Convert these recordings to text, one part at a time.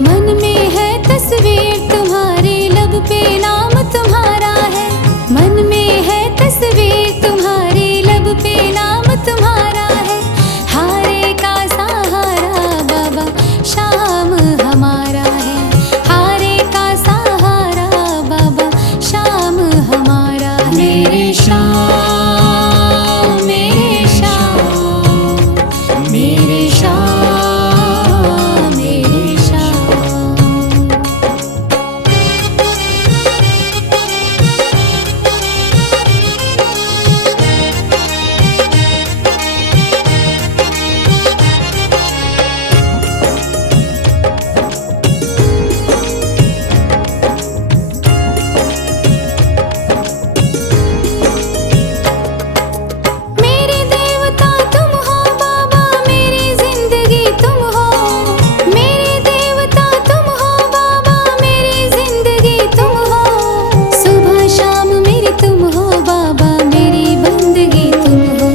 मन में है तस्वीर तुम्हारी, लब पे नाम तुम्हारा है। मन में है तस्वीर तुम्हारी, लब पे नाम तुम्हारा है। हारे का सहारा बाबा शाम हमारा है। हारे का सहारा बाबा शाम हमारा है। मेरे शाम, मेरे शाम, मेरे शाम, मेरे शाम। मेरे देवता तुम हो बाबा, मेरी जिंदगी तुम हो। मेरे देवता तुम हो बाबा, मेरी जिंदगी तुम हो। सुबह शाम मेरी तुम हो बाबा, मेरी बंदगी तुम हो।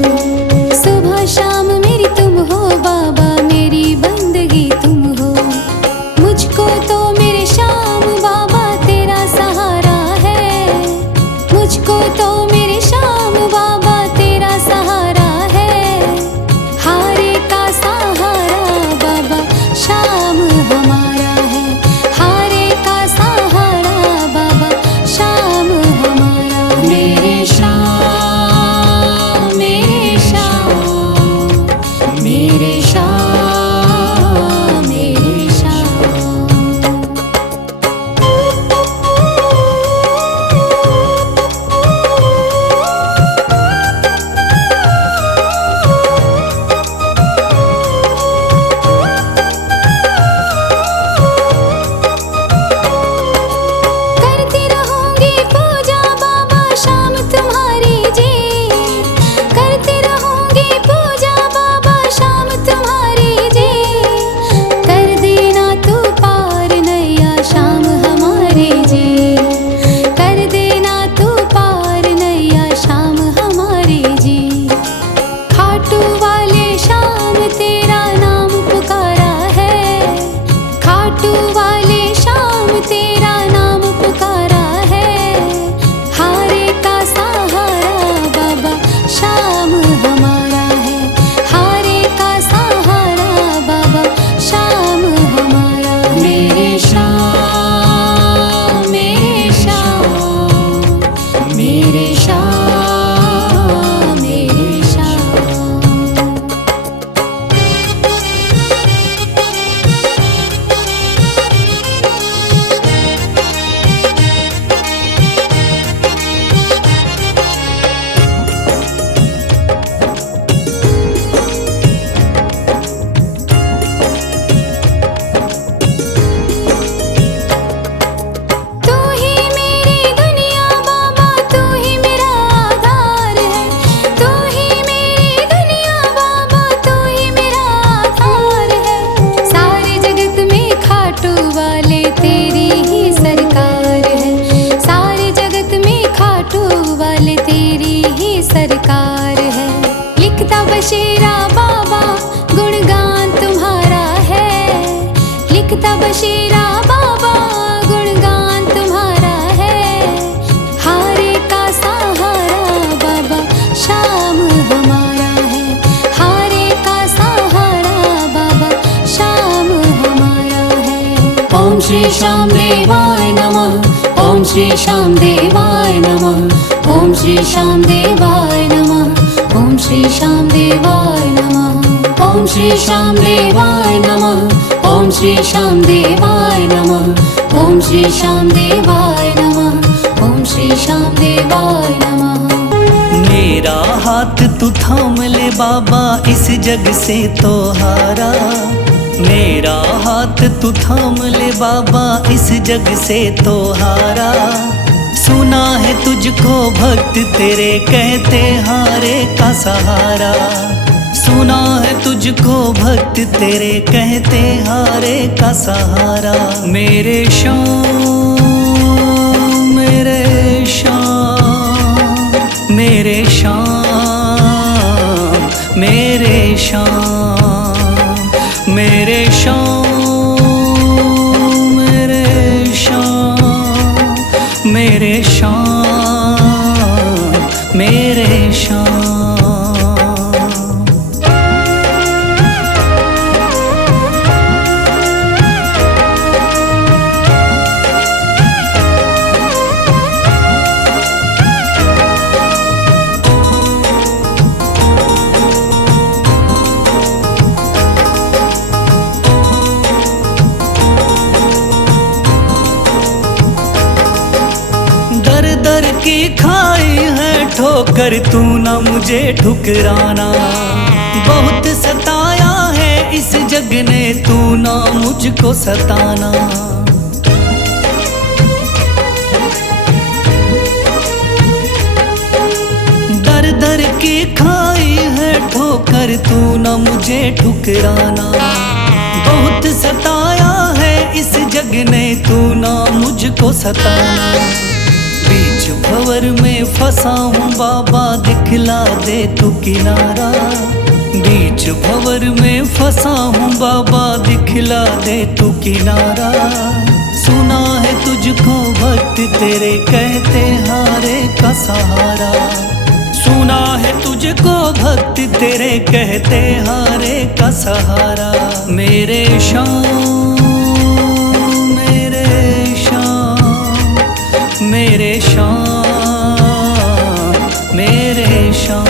सुबह शाम मेरी तुम हो बाबा, मेरी बंदगी तुम हो। मुझको तो मेरे शाम बाबा तेरा सहारा है। मुझको तो मेरे शाम बाबा तेरा सहारा है। हारे का सहारा बाबा शाम हमारा है। हारे का सहारा बाबा शाम हमारा है। मेरे शाम, मेरे शाम, मेरे शाम, मेरे शाम। करती रहूंगी पूजा बाबा शाम तुम्हारी जी। करती रहूंगी पूजा बाबा शाम तुम्हारी जी। कर देना तू पार नैया शाम हमारी जी। कर देना तू पार नैया शाम हमारी जी। खाटू वाले शाम तेरा नाम पुकारा है। खाटू वाले शाम तेरा नाम पुकारा है। हारे का सहारा बाबा शाम हमारा है। हारे का सहारा बाबा शाम हमारा है। मेरे शाम, मेरे शाम, मेरे शाम, मेरे शाम। तू ही मेरी दुनिया बाबा, तू ही मेरा आधार है। तू ही मेरी दुनिया बाबा, तू ही मेरा आधार है। सारे जगत में खाटू वाले तेरी ही सरकार है। सारे जगत में खाटू वाले तेरी ही सरकार है। लिखता बशीरा बाबा गुणगान तुम्हारा है। लिखता बशीरा बाबा गुणगान तुम्हारा है। हारे का सहारा बाबा शाम हमारा है। हारे का सहारा बाबा शाम हमारा है। ओम श्री श्याम देवाय नमः। ओम श्री श्याम देवाय नमः। ओम श्री श्याम देवाय नमः। ओम श्री श्याम देवाय नमः। ओम श्री श्याम देवाय नमः। ओम श्री श्याम देवाय नमः। ओम श्री श्याम देवाय नमः। ओम श्री श्याम देवाय नमः। मेरा हाथ तू थाम ले बाबा, इस जग से तो हारा। मेरा हाथ तू थाम ले बाबा, इस जग से तो हारा। सुना है तुझको भक्त तेरे कहते हारे का सहारा। सुना है तुझको भक्त तेरे कहते हारे का सहारा। मेरे श्याम, मेरे श्याम, मेरे श्याम, मेरे श्याम, मेरे श्याम, मेरे शाम मेरे शाम। दर की खाई है ठोकर, तू ना मुझे ठुकराना। बहुत सताया है इस जग ने, तू ना मुझको सताना। दर दर की खाई है ठोकर, तू ना मुझे ठुकराना। बहुत सताया है इस जग ने, तू ना मुझको सताना। बीच भंवर में फंसा हूँ बाबा, दिखला दे तू किनारा। बीच भंवर में फंसा हूँ बाबा, दिखला दे तू किनारा। सुना है तुझको भक्त तेरे कहते हारे का सहारा। सुना है तुझको भक्त तेरे कहते हारे का सहारा। मेरे शाम मेरे शाम मेरे शाम मेरे शाम।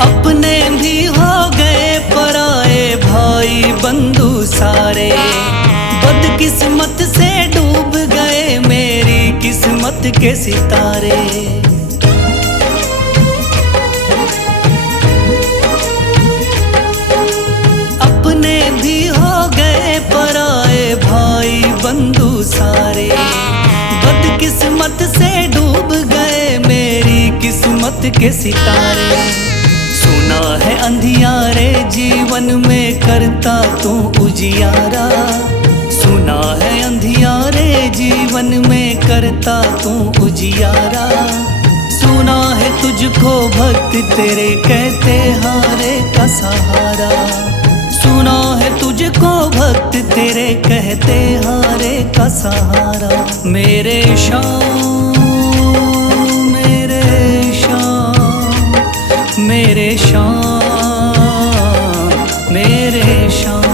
अपने भी हो गए पराए भाई बंधु सारे। बदकिस्मत से डूब गए मेरी किस्मत के सितारे। अपने भी हो गए पराए भाई बंधु सारे। बदकिस्मत से डूब गए मेरी किस्मत के सितारे। सुना है अंधियारे जीवन में करता तू उजियारा। सुना है अंधियारे जीवन में करता तू उजियारा। सुना है तुझको भक्त तेरे कहते हारे का सहारा। सुना है तुझको भक्त तेरे कहते हारे का सहारा। मेरे शाम मेरे शाम मेरे शाम मेरे शाम।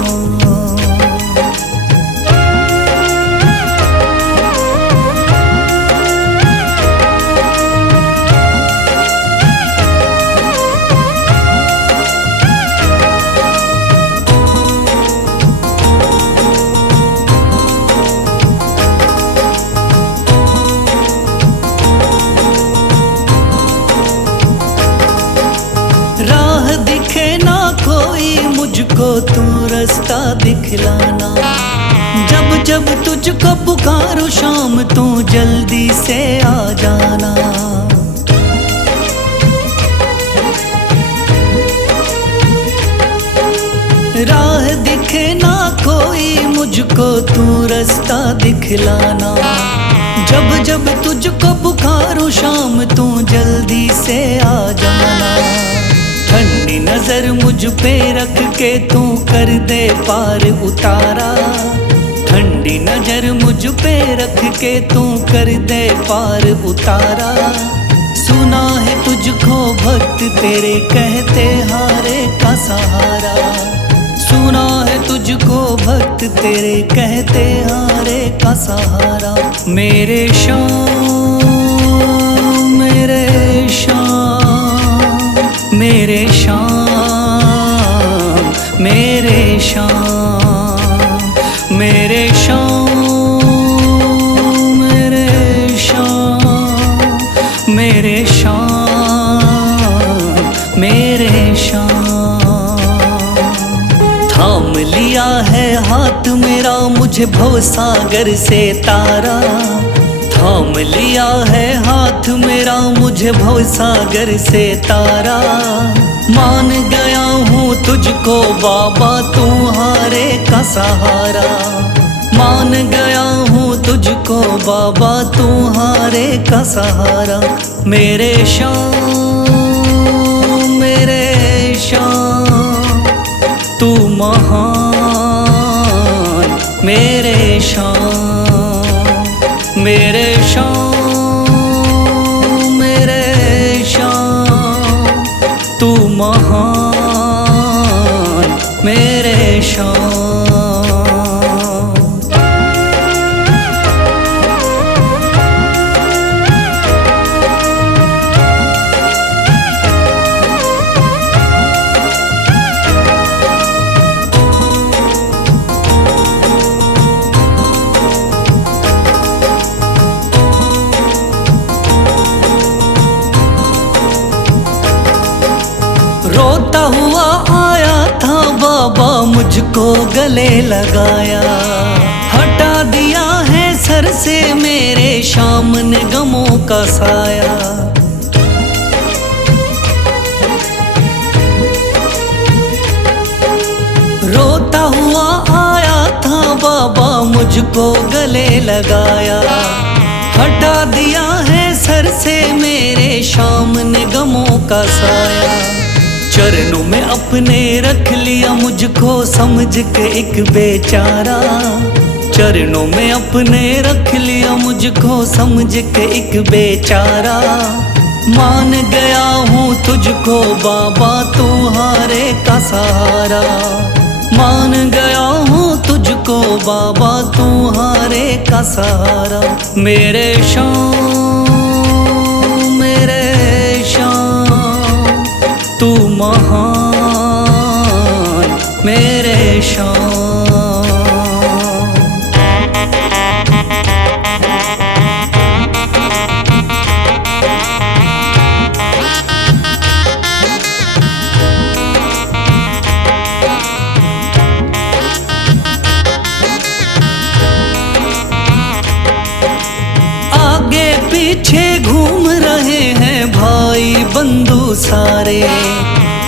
राह दिखे ना कोई मुझको, तू रास्ता दिखलाना। जब जब तुझको पुकारूं शाम, तू जल्दी से आ जाना। राह दिखे ना कोई मुझको, तू रास्ता दिखलाना। जब जब तुझको पुकारूं शाम, तू जल्दी से आ जाना। ठंडी नजर मुझ पे रख के तू कर दे पार उतारा। ठंडी नजर मुझ पे रख के तू कर दे पार उतारा। सुना है तुझको भक्त तेरे कहते हारे का सहारा। सुना है तुझको भक्त तेरे कहते हारे का सहारा। मेरे शाम मेरे शाम मेरे शाम मेरे शाम मेरे शाम मेरे शाम मेरे शाम मेरे शाम। थाम लिया है हाथ मेरा मुझे भवसागर से तारा। थाम लिया है हाथ मेरा मुझे भवसागर से तारा। मान गया हूँ तुझको बाबा तुम्हारे का सहारा। मान गया हूँ तुझको बाबा तुम्हारे का सहारा। मेरे शाम मेरे शाम तू महान। मेरे शाम मेरे शाम मेरे शाम तू महान। मेरे शाम। रोता हुआ आया था बाबा मुझको गले लगाया। हटा दिया है सर से मेरे शाम ने गमों का साया। रोता हुआ आया था बाबा मुझको गले लगाया। हटा दिया है सर से मेरे शाम ने गमों का साया। चरणों में अपने रख लिया मुझको समझ के एक बेचारा। चरणों में अपने रख लिया मुझको समझ के एक बेचारा। मान गया हूँ तुझको बाबा तुम्हारे का सहारा। मान गया हूँ तुझको बाबा तुम्हारे का सहारा। मेरे शाम मेरे शाम तू महान। मेरे शाम। आगे पीछे घूम रहे हैं भाई बंधु सारे।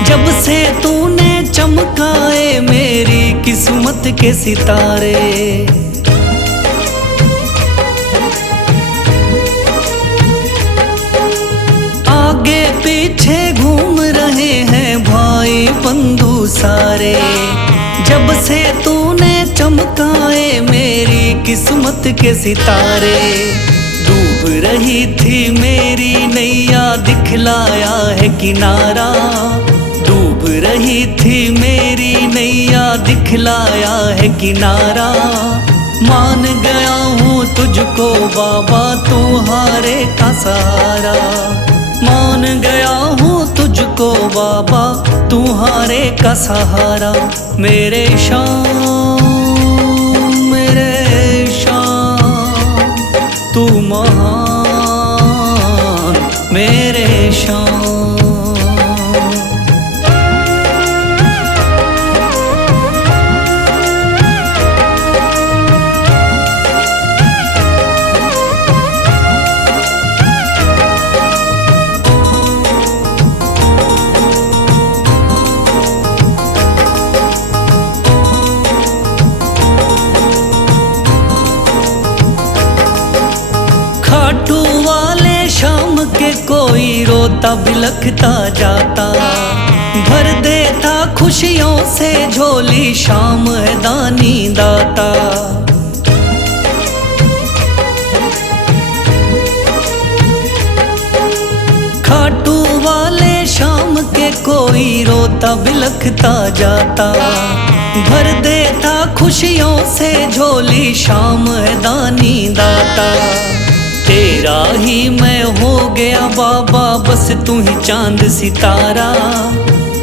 जब से तूने चमकाए मेरी किस्मत के सितारे। आगे पीछे घूम रहे हैं भाई बंधु सारे। जब से तूने चमकाए मेरी किस्मत के सितारे। डूब रही थी मेरी नैया दिखलाया है किनारा। डूब रही थी मेरी नैया दिखलाया है किनारा। मान गया हूँ तुझको बाबा तुम्हारे का सहारा। मान गया हूँ तुझको बाबा तुम्हारे का सहारा। मेरे शाम मेरे शाम तू महान। मेरे शाम। खाटू वाले शाम के कोई रोता बिलखता जाता। भर देता खुशियों से झोली शाम है दानी दाता। खाटू वाले शाम के कोई रोता बिलखता जाता। भर देता खुशियों से झोली शाम है दानी दाता। तेरा ही मैं हो गया बाबा बस तू ही चांद सितारा।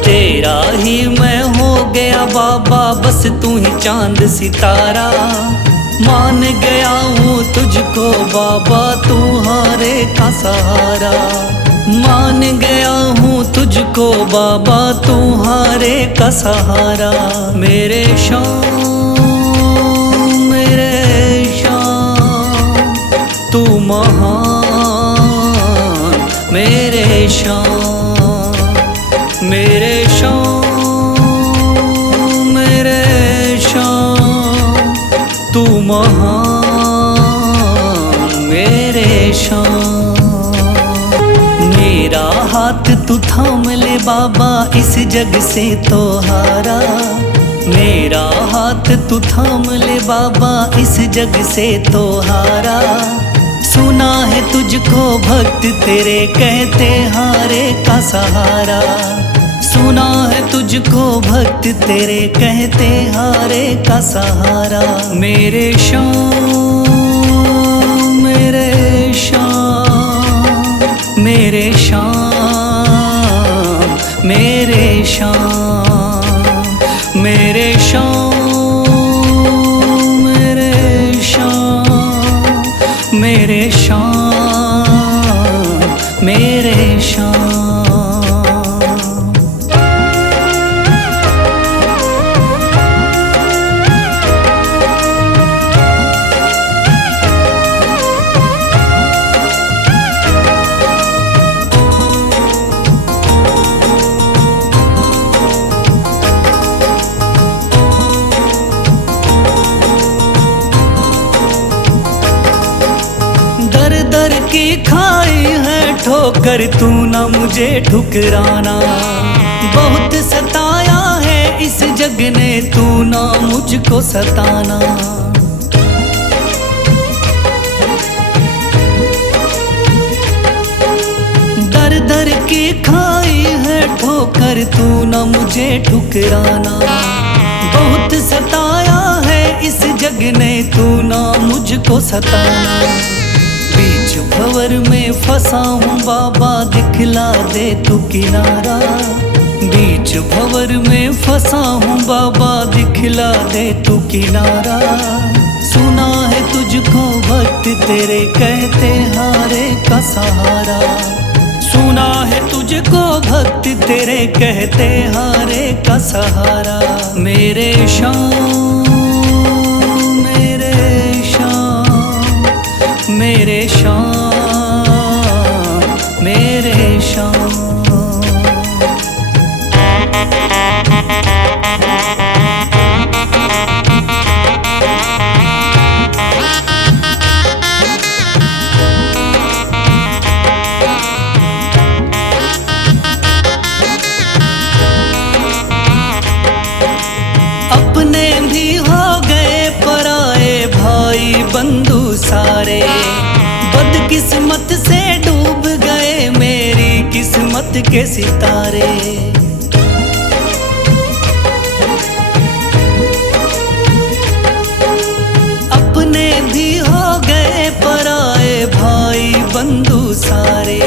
तेरा ही मैं हो गया बाबा बस तू ही चांद सितारा। मान गया हूँ तुझको बाबा तुम्हारे का सहारा। मान गया हूँ तुझको बाबा तुम्हारे का सहारा। मेरे शाम मेरे शाम तू महान। मेरे शाम मेरे शाम मेरे शाम तू महान मेरे शाम। मेरा हाथ तू थाम ले बाबा इस जग से तो हारा। मेरा हाथ तू थाम ले बाबा इस जग से तो हारा। सुना है तुझको भक्त तेरे कहते हारे का सहारा। सुना है तुझको भक्त तेरे कहते हारे का सहारा। मेरे शाम मेरे शाम मेरे शाम मेरे शाम मेरे शाम मेरे शाम मेरे शाम मेरे शाम। दर की खाई है ठोकर तू ना मुझे ठुकराना। बहुत सताया है इस जग ने तू ना मुझको सताना। दर दर की खाई है ठोकर तू ना मुझे ठुकराना। बहुत सताया है इस जग ने तू ना मुझको सताना। बीच भंवर में फंसा हूँ बाबा दिखला दे तू किनारा। बीच भंवर में फंसा हूँ बाबा दिखला दे तू किनारा। सुना है तुझको भक्त तेरे कहते हारे का सहारा। सुना है तुझको भक्त तेरे कहते हारे का सहारा। मेरे शाम मेरे शाम मेरे शाम मेरे शाम। अपने भी हो गए पराए भाई बंधु सारे। बदकिस्मत से डूब गए मेरी किस्मत के सितारे। अपने भी हो गए पराए भाई बंधु सारे।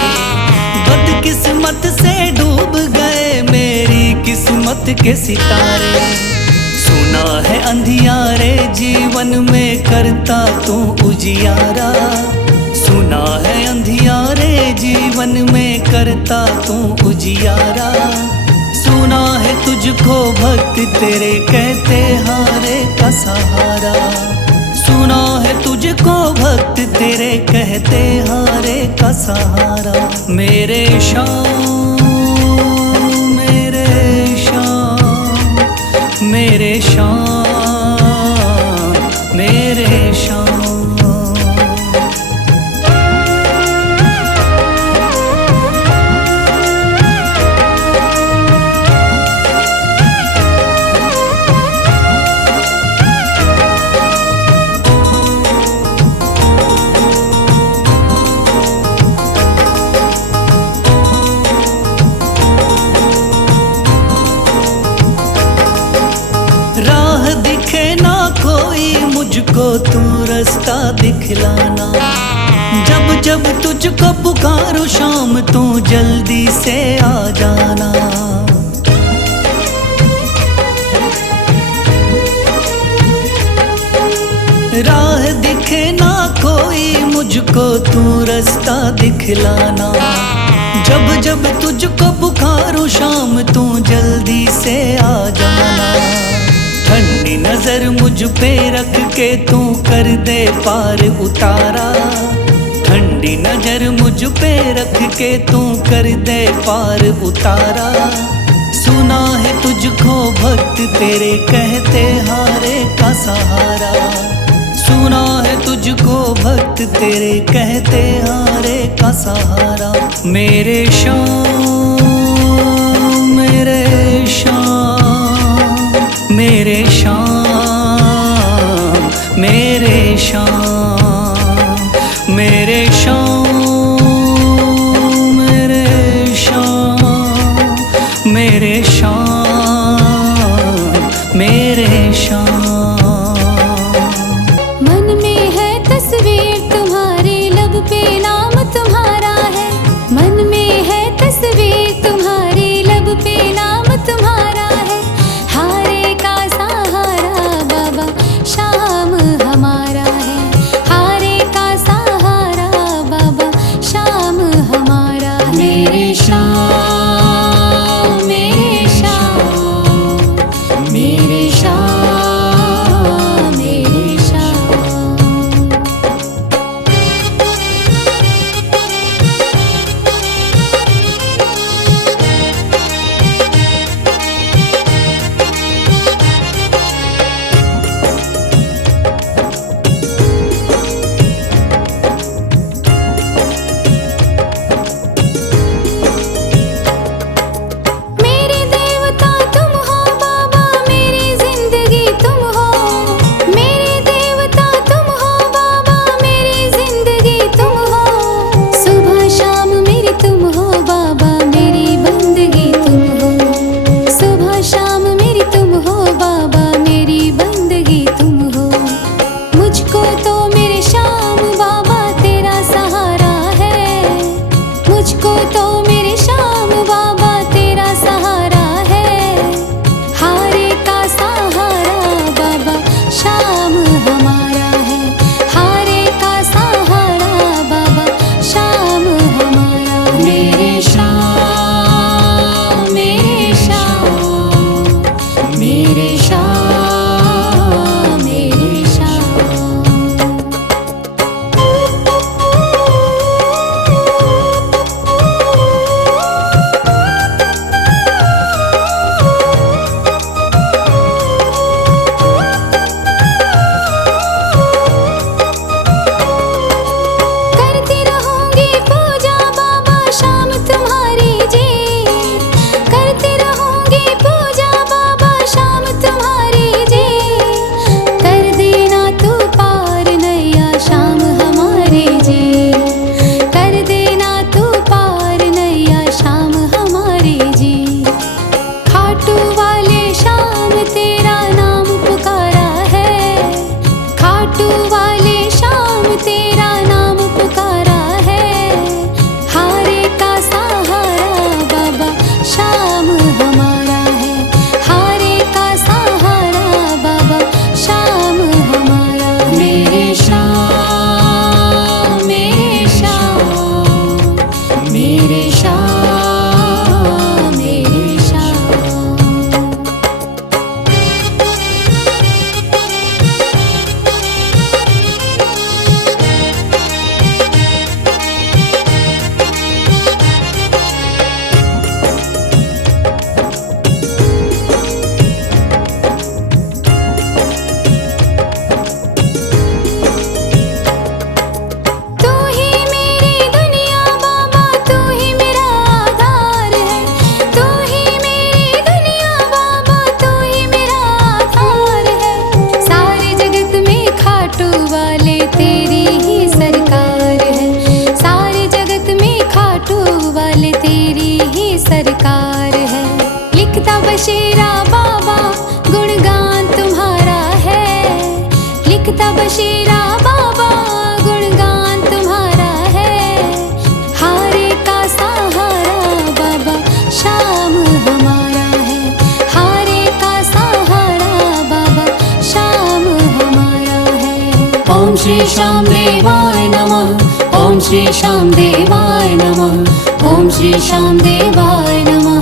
बदकिस्मत से डूब गए मेरी किस्मत के सितारे। सुना है अंधियारे जीवन में करता तू उजियारा। सुना है अंधियारे जीवन में करता तू उजियारा। सुना है तुझको भक्त तेरे कहते हारे का सहारा। सुना है तुझको भक्त तेरे कहते हारे का सहारा। मेरे शाम मेरे शाम मेरे शाम मेरे शाम। राह दिखे ना कोई मुझको तू रास्ता दिखलाना। जब जब तुझको पुकारूं शाम तू जल्दी से आ जाना। राह दिखे ना कोई मुझको तू रास्ता दिखलाना। जब जब तुझको पुकारूं शाम तू जल्दी से आ जाना। ठंडी नजर मुझ पे रख के तू कर दे पार उतारा। ठंडी नजर मुझ पे रख के तू कर दे पार उतारा। सुना है तुझको भक्त तेरे कहते हारे का सहारा। सुना है तुझको भक्त तेरे कहते हारे का सहारा। मेरे श्याम मेरे श्याम मेरे श्याम मेरे श्याम मेरे श्याम मेरे श्याम मेरे श्याम मेरे श्याम। मन में है तस्वीर तुम्हारी, लब पे नाम तुम्हारा है। मन में है तस्वीर तुम्हारी, लब पे नाम तुम्हारा है। हारे का सहारा बाबा शाम हमारा है। हारे का सहारा बाबा शाम हमारा है। मेरे श्याम मेरे श्याम मेरे श्याम मेरे श्याम। मेरे देवता तुम हो बाबा, मेरी जिंदगी तुम हो। मेरे देवता तुम हो बाबा, मेरी जिंदगी तुम हो। सुबह शाम मेरी तुम हो बाबा, मेरी बंदगी तुम हो। सुबह शाम मेरी तुम हो बाबा, मेरी बंदगी तुम हो। मुझको तो मेरे श्याम बाबा तेरा सहारा है। मुझको तो मेरे श्याम बाबा तेरा सहारा है। हारे का सहारा बाबा शाम हमारा है। हारे का सहारा बाबा शाम हमारा है। मेरे श्याम मेरे श्याम मेरे श्याम मेरे श्याम। करती रहूंगी पूजा बाबा शाम तुम्हारी जी। करती रहूंगी पूजा बाबा शाम तुम्हारी जी। कर देना तू पार नैया शाम हमारी जी। कर देना तू पार नैया शाम हमारी जी। खाटू वाले शाम तेरा नाम पुकारा है। खाटू वाले शाम तेरा नाम पुकारा है। हारे का सहारा बाबा शाम हमारा है। हारे का सहारा बाबा शाम हमारा है। मेरे श्याम मेरे श्याम मेरे श्याम मेरे श्याम। तू ही मेरी दुनिया बाबा, तू ही मेरा आधार है। तू ही मेरी दुनिया बाबा, तू ही मेरा आधार है। सारे जगत में खाटू वाले तेरी ही सरकार है। सारे जगत में खाटू वाले तेरी ही सरकार है। लिखता बशीरा बाबा गुणगान तुम्हारा है। लिखता बशीरा बाबा गुणगान तुम्हारा है। हारे का सहारा बाबा शाम हमारा है। हारे का सहारा बाबा शाम हमारा है। ओम श्री श्याम देवाय नमः। ओम श्री श्याम देवाय नमः। ओम श्री श्याम देवाय नमः।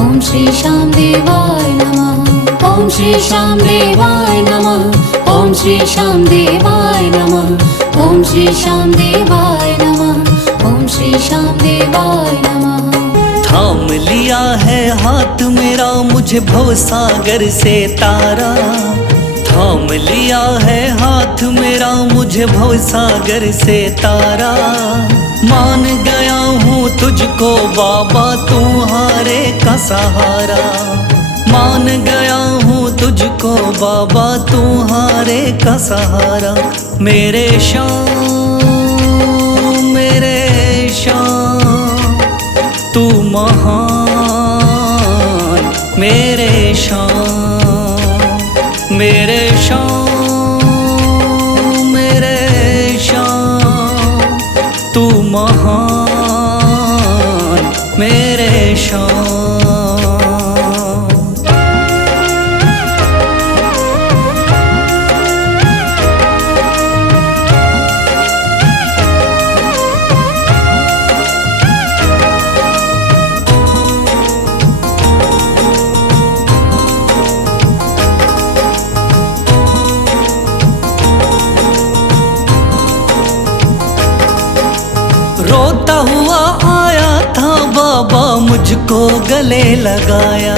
ओम श्री श्याम देवाय नमः। ओम श्री श्याम देवाय नमः। ओम श्री श्याम देवाय नमः। ओम श्री श्याम देवाय नमः। ओम श्री श्याम देवाय नमः। थाम लिया है हाथ मेरा मुझे भवसागर से तारा। थाम लिया है हाथ मेरा मुझे भवसागर से तारा। मान गया हूँ तुझको बाबा तुम्हारे का सहारा। मान गया हूँ तुझको बाबा तुम्हारे का सहारा। मेरे श्याम मेरे श्याम तू महान। मेरे श्याम मेरे श्याम मेरे श्याम तू महान। मेरे श्याम रोता हुआ आया था बाबा मुझको गले लगाया।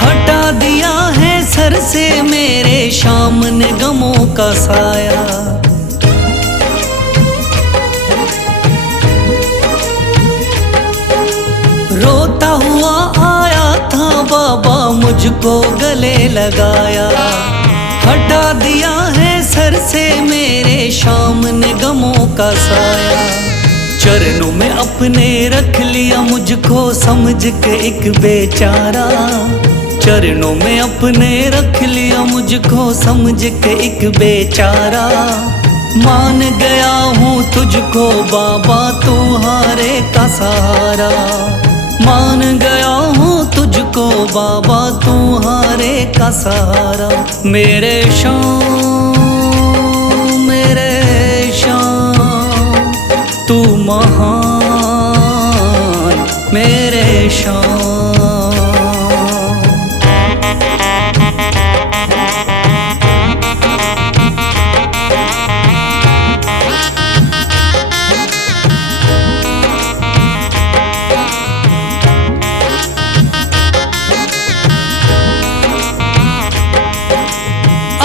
हटा दिया है सर से मेरे श्याम ने गमों का साया। रोता हुआ आया था बाबा मुझको गले लगाया। हटा दिया है सर से मेरे श्याम ने गमों का साया। चरणों में अपने रख लिया मुझको समझ के एक बेचारा। चरणों में अपने रख लिया मुझको समझ के एक बेचारा। मान गया हूँ तुझको बाबा तुम्हारे का सहारा। मान गया हूँ तुझको बाबा तुम्हारे का सहारा। मेरे श्याम मेरे श्याम तू महान। मेरे श्याम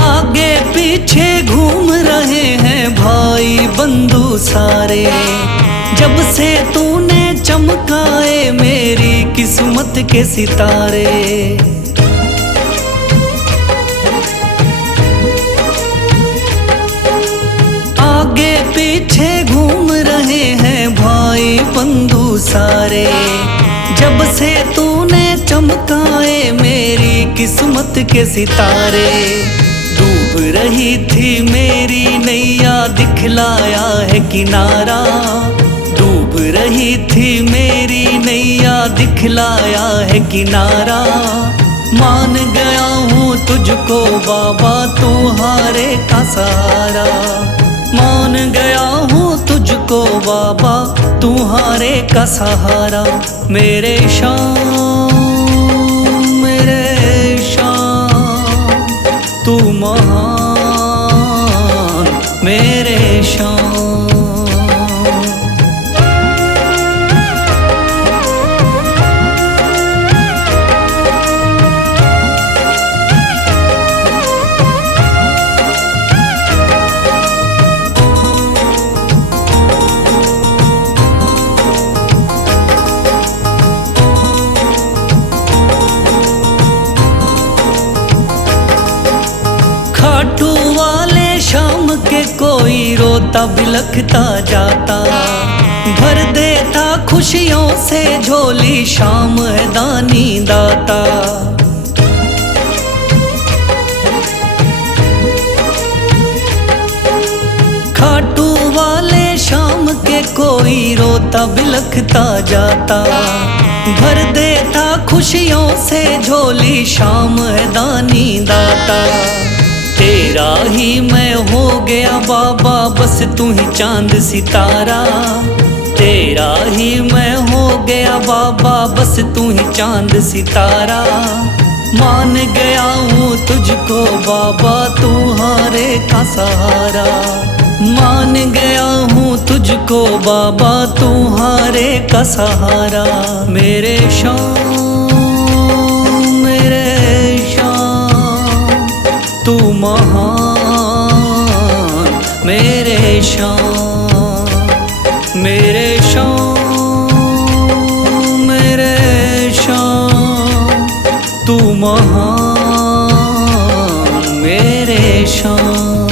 आगे पीछे घूम रहे हैं भाई बंधु सारे। जब से तूने चमकाए मेरी किस्मत के सितारे। आगे पीछे घूम रहे हैं भाई बंधु सारे। जब से तूने चमकाए मेरी किस्मत के सितारे। डूब रही थी मेरी नैया दिखलाया है किनारा। डूब रही थी मेरी नैया दिखलाया है किनारा। मान गया हूँ तुझको बाबा तुम्हारे का सहारा। मान गया हूँ तुझको बाबा तुम्हारे का सहारा। मेरे श्याम मेरे श्याम तू महान। मेरे श्याम खाटू वाले शाम के कोई रोता बिलखता जाता। भर देता खुशियों से झोली शाम है दानी दाता। खाटू वाले शाम के कोई रोता बिलखता जाता। भर देता खुशियों से झोली शाम है दानी दाता। तेरा ही मैं हो गया बाबा बस तू ही चांद सितारा। तेरा ही मैं हो गया बाबा बस तू ही चांद सितारा। मान गया हूँ तुझको बाबा तुम्हारे का सहारा। मान गया हूँ तुझको बाबा, तू हारे का सहारा। मेरे शाम, मेरे शाम, तू महान। मेरे शाम, मेरे शाम, मेरे शाम, तू महान। मेरे शाम।